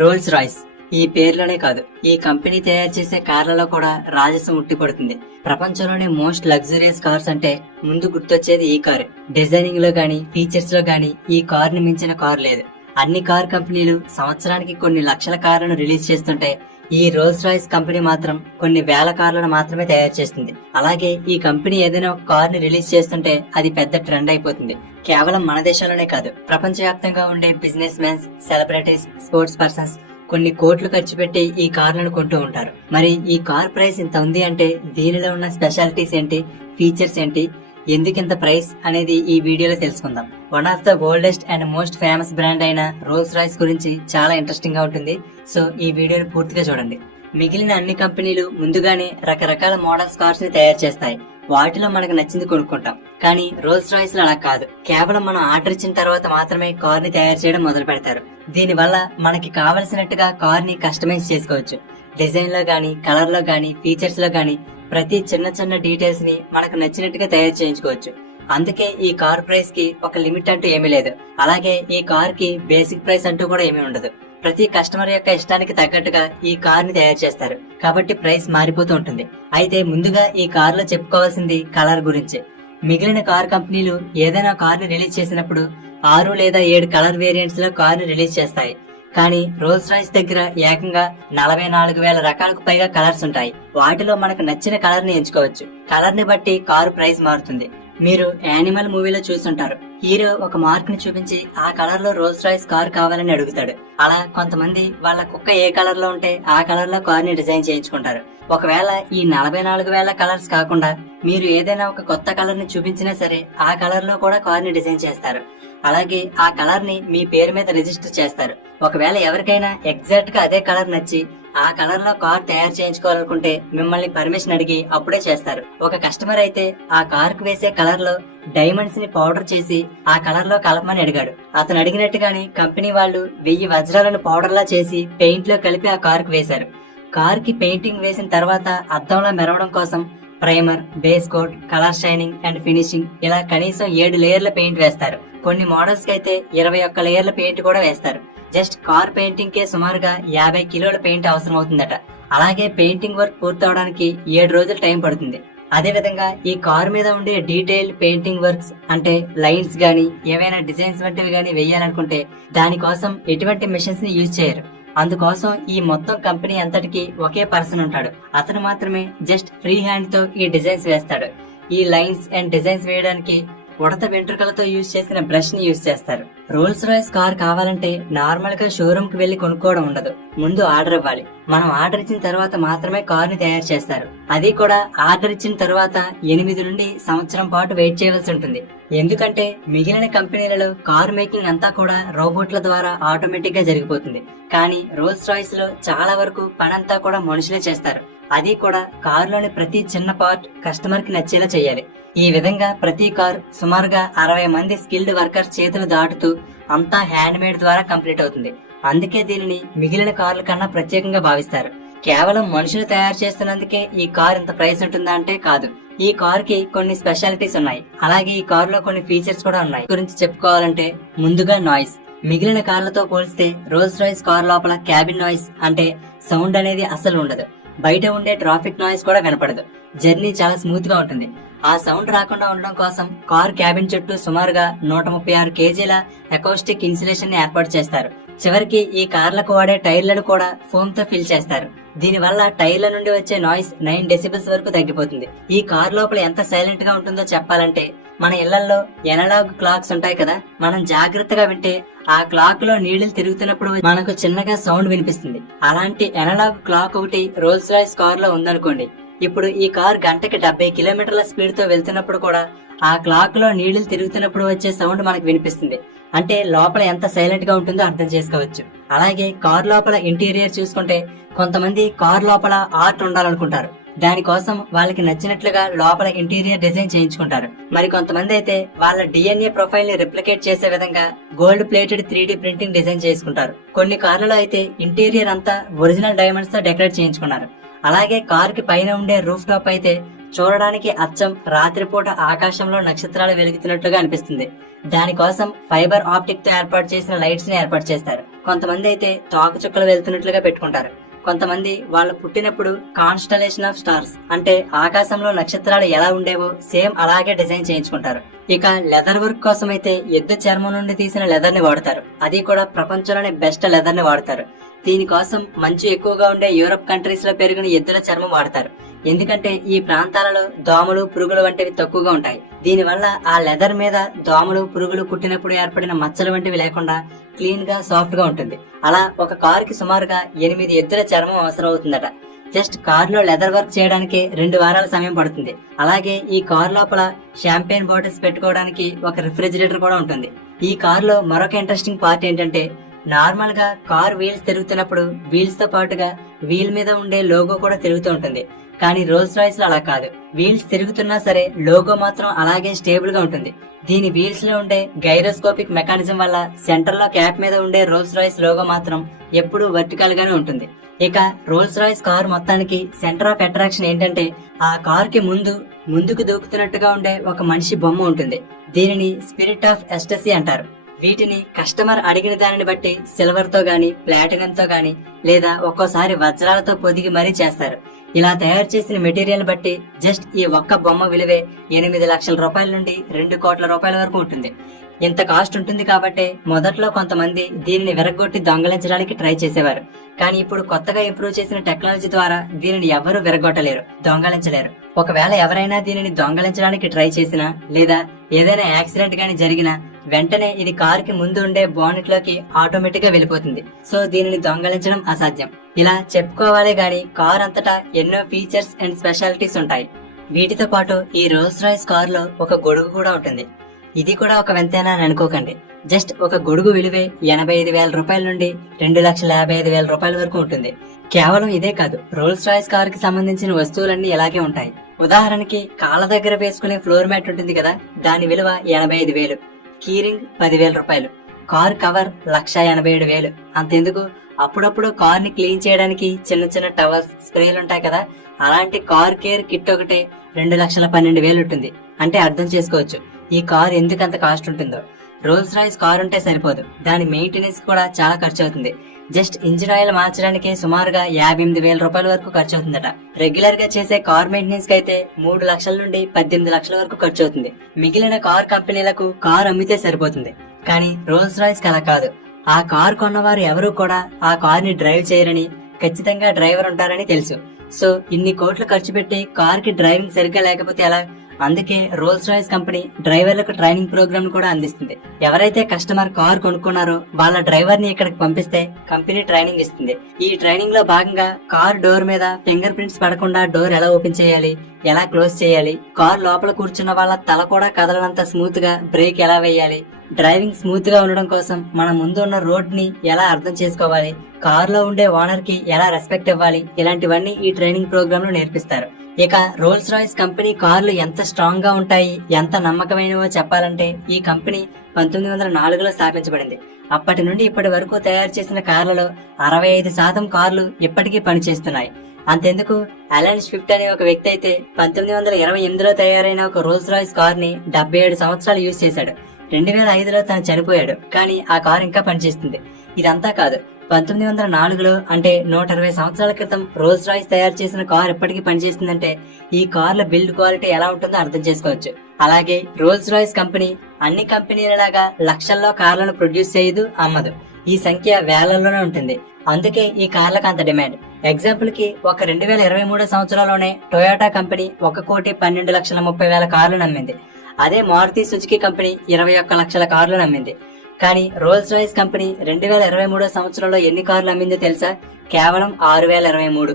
Rolls Royce ఈ పేర్లోనే కాదు, ఈ కంపెనీ తయారు చేసే కార్లలో కూడా రాజసం ఉట్టిపడుతుంది. ప్రపంచంలోనే మోస్ట్ లగ్జరియస్ కార్స్ అంటే ముందు గుర్తొచ్చేది ఈ కారు. డిజైనింగ్ లో గానీ, ఫీచర్స్ లో గానీ ఈ కార్ ని మించిన కార్ లేదు. అన్ని కార్ కంపెనీలు సంవత్సరానికి కొన్ని లక్షల కార్లను రిలీజ్ చేస్తుంటే ఈ రోల్స్ రాయ్స్ కంపెనీ మాత్రం కొన్ని వేల కార్లను మాత్రమే తయారు చేస్తుంది. అలాగే ఈ కంపెనీ ఏదైనా ఒక కార్ ని రిలీజ్ చేస్తుంటే అది పెద్ద ట్రెండ్ అయిపోతుంది. కేవలం మన దేశంలోనే కాదు, ప్రపంచవ్యాప్తంగా ఉండే business mans, celebrities, sports persons కొన్ని కోట్లు ఖర్చు పెట్టి ఈ కార్లను కొంటూ ఉంటారు. మరి ఈ కార్ ప్రైస్ ఇంత ఉంది అంటే దీనిలో ఉన్న స్పెషాలిటీస్ ఏంటి, ఫీచర్స్ ఏంటి, ఎందుకింత ప్రైస్ అనేది ఈ వీడియోలో తెలుసుకుందాం. One of the oldest and most famous brand అయిన రోల్స్ రాయ్స్ గురించి చాలా ఇంట్రెస్టింగ్ గా ఉంటుంది. సో ఈ వీడియోని పూర్తిగా చూడండి. మిగిలిన అన్ని కంపెనీలు ముందుగానే రకరకాల మోడల్స్ కార్స్ ని తయారు చేస్తాయి. వాటిలో మనకు నచ్చింది కొనుక్కుంటాం. కానీ రోల్స్ రాయ్స్ లో అలా కాదు. కేవలం మనం ఆర్డర్ ఇచ్చిన తర్వాత మాత్రమే కార్ ని తయారు చేయడం మొదలు పెడతారు. దీని వల్ల మనకి కావలసినట్టుగా కార్ ని కస్టమైజ్ చేసుకోవచ్చు. డిజైన్ లో గానీ, కలర్ లో గానీ, ఫీచర్స్ లో గానీ ప్రతి చిన్న చిన్న డీటెయిల్స్ ని మనకు నచ్చినట్టుగా తయారు చేయించుకోవచ్చు. అందుకే ఈ కార్ ప్రైస్ కి ఒక లిమిట్ అంటూ ఏమీ లేదు. అలాగే ఈ కార్ కి బేసిక్ ప్రైస్ అంటూ కూడా ఏమీ ఉండదు. ప్రతి కస్టమర్ యొక్క ఇష్టానికి తగ్గట్టుగా ఈ కార్ ని తయారు చేస్తారు. కాబట్టి ప్రైస్ మారిపోతూ ఉంటుంది. అయితే ముందుగా ఈ కార్ లో చెప్పుకోవాల్సింది కలర్ గురించి. మిగిలిన కార్ కంపెనీలు ఏదైనా కార్ ని రిలీజ్ చేసినప్పుడు 6 లేదా 7 కలర్ వేరియంట్స్ లో కార్ ని రిలీజ్ చేస్తాయి. కానీ రోల్స్ రాయ్స్ దగ్గర ఏకంగా 44,000 రకాలకు పైగా కలర్స్ ఉంటాయి. వాటిలో మనకు నచ్చిన కలర్ ని ఎంచుకోవచ్చు. కలర్ ని బట్టి కారు ప్రైస్ మారుతుంది. మీరు యానిమల్ మూవీలో చూస్తుంటారు. హీరో ఒక మార్క్ ని చూపించి ఆ కలర్ లో రోల్స్ రాయ్స్ కార్ కావాలని అడుగుతాడు. అలా కొంతమంది వాళ్ళ కుక్క ఏ కలర్ లో ఉంటే ఆ కలర్ లో కార్ ని డిజైన్ చేయించుకుంటారు. ఒకవేళ ఈ 44,000 కలర్స్ కాకుండా మీరు ఏదైనా ఒక కొత్త కలర్ ని చూపించినా సరే ఆ కలర్ లో కూడా కార్ ని డిజైన్ చేస్తారు. అలాగే ఆ కలర్ ని మీ పేరు మీద రిజిస్టర్ చేస్తారు. ఒకవేళ ఎవరికైనా ఎగ్జాక్ట్ గా అదే కలర్ నచ్చి ఆ కలర్ లో కార్ తయారు చేయించుకోవాలనుకుంటే మిమ్మల్ని పర్మిషన్ అడిగి అప్పుడే చేస్తారు. ఒక కస్టమర్ అయితే ఆ కార్ కు వేసే కలర్ లో డైమండ్స్ ని పౌడర్ చేసి ఆ కలర్ లో కలపమని అడిగాడు. అతను అడిగినట్టుగానే కంపెనీ వాళ్ళు 1000 వజ్రాలను పౌడర్ లా చేసి పెయింట్ లో కలిపి ఆ కార్ కు వేశారు. కార్ కి పెయింటింగ్ వేసిన తర్వాత అద్దంలా మెరవడం కోసం primer, base coat, colour shining and finishing ఇలా కనీసం 7 లేయర్ల పెయింట్ వేస్తారు. కొన్ని మోడల్స్ కి అయితే 21 లేయర్ల పెయింట్ కూడా వేస్తారు. జస్ట్ కార్ పెయింటింగ్ కే సుమారుగా 50 కిలోల పెయింట్ అవసరం అవుతుందట. అలాగే పెయింటింగ్ వర్క్ పూర్తవడానికి 7 రోజులు టైం పడుతుంది. అదే విధంగా ఈ కార్ మీద ఉండే డీటెయిల్ పెయింటింగ్ వర్క్స్ అంటే లైన్స్ గానీ, ఏవైనా డిజైన్స్ వంటివి గానీ వేయాలనుకుంటే దానికోసం ఎటువంటి మెషిన్స్ ని యూజ్ చేయరు. అందుకోసం ఈ మొత్తం కంపెనీ అంతటికి ఒకే పర్సన్ ఉంటాడు. అతను మాత్రమే జస్ట్ ఫ్రీ హ్యాండ్ తో ఈ డిజైన్స్ వేస్తాడు. ఈ లైన్స్ అండ్ డిజైన్స్ వేయడానికి ఉడత వెంట్రుకలతో యూజ్ చేసిన బ్రష్ ని యూజ్ చేస్తారు. రోల్స్ రాయ్స్ కార్ కావాలంటే నార్మల్ గా షోరూమ్ కి వెళ్లి కొనుక్కోవడం ఉండదు. ముందు ఆర్డర్ ఇవ్వాలి. మనం ఆర్డర్ ఇచ్చిన తర్వాత మాత్రమే కార్ ని తయారు చేస్తారు. అది కూడా ఆర్డర్ ఇచ్చిన తర్వాత 8 నుండి సంవత్సరం పాటు వెయిట్ చేయవలసి ఉంటుంది. ఎందుకంటే మిగిలిన కంపెనీలలో కార్ మేకింగ్ అంతా కూడా రోబోట్ల ద్వారా ఆటోమేటిక్ గా జరిగిపోతుంది. కానీ రోల్స్ రాయ్స్ లో చాలా వరకు పనంతా కూడా మనుషులే చేస్తారు. అది కూడా కారులోని ప్రతి చిన్న పార్ట్ కస్టమర్ కి నచ్చేలా చేయాలి. ఈ విధంగా ప్రతి కార్ సుమారుగా 60 మంది స్కిల్డ్ వర్కర్స్ చేతులు దాటుతూ అంతా హ్యాండ్ మేడ్ ద్వారా కంప్లీట్ అవుతుంది. అందుకే దీనిని మిగిలిన కార్ల కన్నా ప్రత్యేకంగా భావిస్తారు. కేవలం మనుషులు తయారు చేస్తున్నందుకే ఈ కార్ ఇంత ప్రైస్ ఉంటుందా అంటే కాదు. ఈ కార్ కి కొన్ని స్పెషాలిటీస్ ఉన్నాయి. అలాగే ఈ కార్ లో కొన్ని ఫీచర్స్ కూడా ఉన్నాయి. గురించి చెప్పుకోవాలంటే ముందుగా నాయిస్. మిగిలిన కార్లతో పోలిస్తే రోల్స్ రాయ్స్ కార్ లోపల క్యాబిన్ నాయిస్ అంటే సౌండ్ అనేది అసలు ఉండదు. బయట ఉండే ట్రాఫిక్ నాయిస్ కూడా వినపడదు. జర్నీ చాలా స్మూత్ గా ఉంటుంది. ఆ సౌండ్ రాకుండా ఉండడం కోసం కార్ క్యాబిన్ చుట్టూ సుమారుగా 136 కేజీల అకౌస్టిక్ ఇన్సులేషన్ ని ఏర్పాటు చేస్తారు. చివరికి ఈ కార్లకు వాడే టైర్లను కూడా ఫోమ్ తో ఫిల్ చేస్తారు. దీని వల్ల టైర్ల నుండి వచ్చే నాయిస్ 9 డెసిబెల్స్ వరకు తగ్గిపోతుంది. ఈ కార్ లోపల ఎంత సైలెంట్ గా ఉంటుందో చెప్పాలంటే మన ఇళ్లలో ఎనలాగ్ క్లాక్స్ ఉంటాయి కదా, మనం జాగ్రత్తగా వింటే ఆ క్లాక్ లో నీళ్లు తిరుగుతున్నప్పుడు మనకు చిన్నగా సౌండ్ వినిపిస్తుంది. అలాంటి ఎనలాగ్ క్లాక్ ఒకటి రోల్స్ రాయ్స్ కార్ లో ఉందనుకోండి. ఇప్పుడు ఈ కార్ గంటకి 70 కిలోమీటర్ల స్పీడ్ తో వెళ్తున్నప్పుడు కూడా ఆ క్లాక్ లో నీళ్లు తిరుగుతున్నప్పుడు వచ్చే సౌండ్ మనకు వినిపిస్తుంది. అంటే లోపల ఎంత సైలెంట్ గా ఉంటుందో అర్థం చేసుకోవచ్చు. అలాగే కార్ లోపల ఇంటీరియర్ చూసుకుంటే కొంతమంది కార్ లోపల ఆర్ట్ ఉండాలనుకుంటారు. దానికోసం వాళ్ళకి నచ్చినట్లుగా లోపల ఇంటీరియర్ డిజైన్ చేయించుకుంటారు. మరి కొంతమంది అయితే వాళ్ళ DNA ప్రొఫైల్ ని రిప్లికేట్ చేసే విధంగా gold plated 3D printing design చేసుకుంటారు. కొన్ని కార్లలో అయితే ఇంటీరియర్ అంతా ఒరిజినల్ డైమండ్స్ తో డెకరేట్ చేయించుకున్నారు. అలాగే కార్ కి పైన ఉండే రూఫ్ టాప్ అయితే చూడడానికి అచ్చం రాత్రిపూట ఆకాశంలో నక్షత్రాలు వెలుగుతున్నట్లుగా అనిపిస్తుంది. దానికోసం ఫైబర్ ఆప్టిక్ తో ఏర్పాటు చేసిన లైట్స్ ని ఏర్పాటు చేస్తారు. కొంతమంది అయితే తోక చుక్కలు వెళ్తున్నట్లుగా పెట్టుకుంటారు. కొంతమంది వాళ్ళు పుట్టినప్పుడు కాన్స్టలేషన్ ఆఫ్ స్టార్స్ అంటే ఆకాశంలో నక్షత్రాలు ఎలా ఉండేవో సేమ్ అలాగే డిజైన్ చేయించుకుంటారు. ఇక లెదర్ వర్క్ కోసం అయితే ఎద్దు చర్మం నుండి తీసిన లెదర్ ని వాడతారు. అది కూడా ప్రపంచంలోనే బెస్ట్ లెదర్ ని వాడతారు. దీనికోసం మంచు ఎక్కువగా ఉండే యూరప్ కంట్రీస్ లో పెరిగిన ఎద్దుల చర్మం వాడతారు. ఎందుకంటే ఈ ప్రాంతాలలో దోమలు పురుగులు వంటివి తక్కువగా ఉంటాయి. దీనివల్ల ఆ లెదర్ మీద దోమలు పురుగులు కుట్టినప్పుడు ఏర్పడిన మచ్చలు వంటివి లేకుండా క్లీన్ గా సాఫ్ట్ గా ఉంటుంది. అలా ఒక కార్ కి సుమారుగా 8 ఎద్దుల చర్మం అవసరం అవుతుందట. జస్ట్ కార్ లో లెదర్ వర్క్ చేయడానికి 2 వారాల సమయం పడుతుంది. అలాగే ఈ కార్ లోపల షాంపెయిన్ బాటిల్స్ పెట్టుకోవడానికి ఒక రిఫ్రిజిరేటర్ కూడా ఉంటుంది. ఈ కార్ లో మరొక ఇంట్రెస్టింగ్ పార్ట్ ఏంటంటే నార్మల్ గా కార్ వీల్స్ తిరుగుతున్నప్పుడు వీల్స్ తో పాటుగా వీల్ మీద ఉండే లోగో కూడా తిరుగుతూ ఉంటుంది. కానీ రోల్స్ రాయ్స్ లో అలా కాదు. వీల్స్ తిరుగుతున్నా సరే లోగో మాత్రం అలాగే స్టేబుల్ గా ఉంటుంది. దీని వీల్స్ లో ఉండే గైరోస్కోపిక్ మెకానిజం వల్ల సెంటర్ లో క్యాప్ మీద ఉండే రోల్స్ రాయ్స్ లోగో మాత్రం ఎప్పుడూ వర్టికల్ గానే ఉంటుంది. ఇక రోల్స్ రాయ్స్ కార్ మొత్తానికి సెంటర్ ఆఫ్ అట్రాక్షన్ ఏంటంటే ఆ కార్ కి ముందుకు దూకుతున్నట్టుగా ఉండే ఒక మనిషి బొమ్మ ఉంటుంది. దీనిని స్పిరిట్ ఆఫ్ ఎస్టసీ అంటారు. వీటిని కస్టమర్ అడిగిన దానిని బట్టి సిల్వర్ తో గాని ప్లాటినం తో గాని లేదా ఒక్కోసారి వజ్రాలతో పొదిగి మరీ చేస్తారు. ఇలా తయారు చేసిన మెటీరియల్ బట్టి జస్ట్ ఈ ఒక్క బొమ్మ విలువే 8 లక్షల రూపాయల నుండి 2 కోట్ల రూపాయల వరకు ఉంటుంది. ఇంత కాస్ట్ ఉంటుంది కాబట్టి మొదట్లో కొంతమంది దీనిని విరగొట్టి దొంగలించడానికి ట్రై చేసేవారు. కానీ ఇప్పుడు కొత్తగా ఇంప్రూవ్ చేసిన టెక్నాలజీ ద్వారా దీనిని ఎవరు విరగొట్టలేరు, దొంగలించలేరు. ఒకవేళ ఎవరైనా దీనిని దొంగలించడానికి ట్రై చేసినా లేదా ఏదైనా యాక్సిడెంట్ గానీ జరిగినా వెంటనే ఇది కార్ కి ముందు ఉండే బానెట్ లోకి ఆటోమేటిక్ గా వెళ్ళిపోతుంది. సో దీనిని దొంగలించడం అసాధ్యం. ఇలా చెప్పుకోవాలే గాని కార్ అంతటా ఎన్నో ఫీచర్స్ అండ్ స్పెషాలిటీస్ ఉంటాయి. వీటితో పాటు ఈ రోల్స్ రాయ్స్ కార్ లో ఒక గొడుగు కూడా ఉంటుంది. ఇది కూడా ఒక వింతేనా అని అనుకోకండి. జస్ట్ ఒక గొడుగు విలువే 85,000 రూపాయల నుండి 2,55,000 రూపాయల వరకు ఉంటుంది. కేవలం ఇదే కాదు, రోల్స్ రాయ్స్ కార్ కి సంబంధించిన వస్తువులన్నీ ఇలాగే ఉంటాయి. ఉదాహరణకి కాళ్ళ దగ్గర వేసుకునే ఫ్లోర్ మ్యాట్ ఉంటుంది కదా, దాని విలువ 85,000. కీరింగ్ 10,000 రూపాయలు. Car cover 1,87,000. అంతెందుకు, అప్పుడప్పుడు కార్ ని క్లీన్ చేయడానికి చిన్న టవర్స్ స్ప్రేలు ఉంటాయి కదా, అలాంటి కార్ కేర్ కిట్ ఒకటే 2,12,000 ఉంటుంది. అంటే అర్థం చేసుకోవచ్చు ఈ కార్ ఎందుకంత కాస్ట్ ఉంటుందో. రోల్స్ రాయ్స్ కార్ ఉంటే సరిపోదు, దాని మెయింటెనెన్స్ కూడా చాలా ఖర్చు అవుతుంది. జస్ట్ ఇంజిన్ ఆయిల్ మార్చడానికి సుమారుగా 58,000 రూపాయల వరకు ఖర్చు అవుతుందట. రెగ్యులర్ గా చేసే కార్ మెయింటెనెన్స్ కి అయితే 3 లక్షల నుండి 18 లక్షల వరకు ఖర్చు అవుతుంది. మిగిలిన కార్ కంపెనీలకు కార్ అమ్మితే సరిపోతుంది. కానీ రోల్స్ రాయ్స్ అలా కాదు. ఆ కార్ కొన్నవారు ఎవరూ కూడా ఆ కార్ ని డ్రైవ్ చేయరని, ఖచ్చితంగా డ్రైవర్ ఉంటారని తెలుసు. సో ఇన్ని కోట్లు ఖర్చు పెట్టి కార్ కి డ్రైవింగ్ సరిగ్గా లేకపోతే ఎలా? అందుకే రోల్స్ రాయ్స్ కంపెనీ డ్రైవర్లకు ట్రైనింగ్ ప్రోగ్రామ్ కూడా అందిస్తుంది. ఎవరైతే కస్టమర్ కార్ కొనుక్కున్నారో వాళ్ళ డ్రైవర్ ని ఇక్కడికి పంపిస్తే కంపెనీ ట్రైనింగ్ ఇస్తుంది. ఈ ట్రైనింగ్ లో భాగంగా కార్ డోర్ మీద ఫింగర్ ప్రింట్స్ పడకుండా డోర్ ఎలా ఓపెన్ చేయాలి, ఎలా క్లోజ్ చేయాలి, కార్ లోపల కూర్చున్న వాళ్ళ తల కూడా కదలనంత స్మూత్ గా బ్రేక్ ఎలా వేయాలి, డ్రైవింగ్ స్మూత్ గా ఉండడం కోసం మన ముందు ఉన్న రోడ్ ని ఎలా అర్థం చేసుకోవాలి, కార్ లో ఉండే ఓనర్ కి ఎలా రెస్పెక్ట్ ఇవ్వాలి, ఇలాంటివన్నీ ఈ ట్రైనింగ్ ప్రోగ్రామ్ లో నేర్పిస్తారు. ఇక రోల్స్ రాయ్స్ కంపెనీ కార్లు ఎంత స్ట్రాంగ్ గా ఉంటాయి, ఎంత నమ్మకమైనవో చెప్పాలంటే ఈ కంపెనీ 1904లో స్థాపించబడింది. అప్పటి నుండి ఇప్పటి వరకు తయారు చేసిన కార్లలో 65% కార్లు ఇప్పటికీ పనిచేస్తున్నాయి. అంతెందుకు, అలెన్ స్విఫ్ట్ అనే ఒక వ్యక్తి అయితే 1928లో తయారైన ఒక రోల్స్ రాయ్స్ కార్ ని 77 సంవత్సరాలు యూజ్ చేశాడు. 2005లో తను చనిపోయాడు, కానీ ఆ కార్ ఇంకా పనిచేస్తుంది. ఇదంతా కాదు, 1904లో అంటే 120 సంవత్సరాల క్రితం రోల్స్ రాయ్స్ తయారు చేసిన కార్ ఎప్పటికీ పనిచేస్తుందంటే ఈ కార్ల బిల్డ్ క్వాలిటీ ఎలా ఉంటుందో అర్థం చేసుకోవచ్చు. అలాగే రోల్స్ రాయ్స్ కంపెనీ అన్ని కంపెనీలలాగా లక్షల్లో కార్లను ప్రొడ్యూస్ చేయదు, అమ్మదు. ఈ సంఖ్య వేలల్లోనే ఉంటుంది. అందుకే ఈ కార్లకు అంత డిమాండ్. ఎగ్జాంపుల్ కి ఒక 2023 సంవత్సరంలోనే టొయోటా కంపెనీ 1,12,30,000 కార్లు నమ్మింది. అదే మారుతి సుజుకి కంపెనీ 21 లక్షల కార్లు నమ్మింది. కానీ రోల్స్ రాయ్స్ కంపెనీ 2023 సంవత్సరంలో ఎన్ని కార్లు అమ్మిందో తెలుసా? కేవలం 6,023.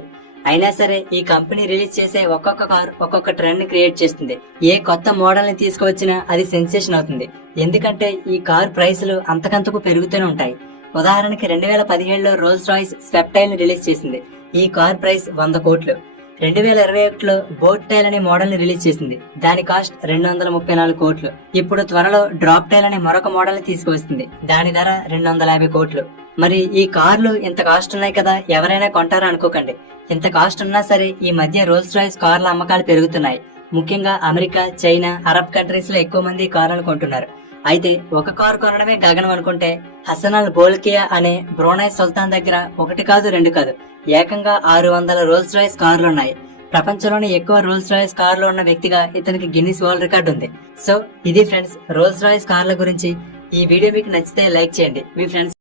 అయినా సరే ఈ కంపెనీ రిలీజ్ చేసే ఒక్కొక్క కార్ ఒక్కొక్క ట్రెండ్ ని క్రియేట్ చేస్తుంది. ఏ కొత్త మోడల్ ని తీసుకువచ్చినా అది సెన్సేషన్ అవుతుంది. ఎందుకంటే ఈ కార్ ప్రైసులు అంతకంతకు పెరుగుతూనే ఉంటాయి. ఉదాహరణకి 2017లో రోల్స్ రాయ్స్ స్వెప్టైల్ ని రిలీజ్ చేసింది. ఈ కార్ ప్రైస్ 100 కోట్లు. 2021లో బోట్ టైల్ అనే మోడల్ ని రిలీజ్ చేసింది. దాని కాస్ట్ 234 కోట్లు. ఇప్పుడు త్వరలో డ్రాప్ టైల్ అనే మరొక మోడల్ ని తీసుకువస్తుంది. దాని ధర 250 కోట్లు. మరి ఈ కార్లు ఇంత కాస్ట్ ఉన్నాయి కదా, ఎవరైనా కొంటారా అనుకోకండి. ఇంత కాస్ట్ ఉన్నా సరే ఈ మధ్య రోల్స్ రాయ్స్ కార్ల అమ్మకాలు పెరుగుతున్నాయి. ముఖ్యంగా అమెరికా, చైనా, అరబ్ కంట్రీస్ లో ఎక్కువ మంది ఈ కార్లను కొంటున్నారు. అయితే ఒక కారు కొనడమే గగనం అనుకుంటే హసన్ అల్ బోల్కియా అనే బ్రూనై సుల్తాన్ దగ్గర ఒకటి కాదు రెండు కాదు ఏకంగా 600 రోల్స్ రాయిస్ కార్లున్నాయి. ప్రపంచంలోనే ఎక్కువ రోల్స్ రాయిస్ కార్లు ఉన్న వ్యక్తిగా ఇతనికి గిన్నిస్ వరల్డ్ రికార్డు ఉంది. సో ఇది ఫ్రెండ్స్ రోల్స్ రాయిస్ కార్ల గురించి. ఈ వీడియో మీకు నచ్చితే లైక్ చేయండి, మీ ఫ్రెండ్స్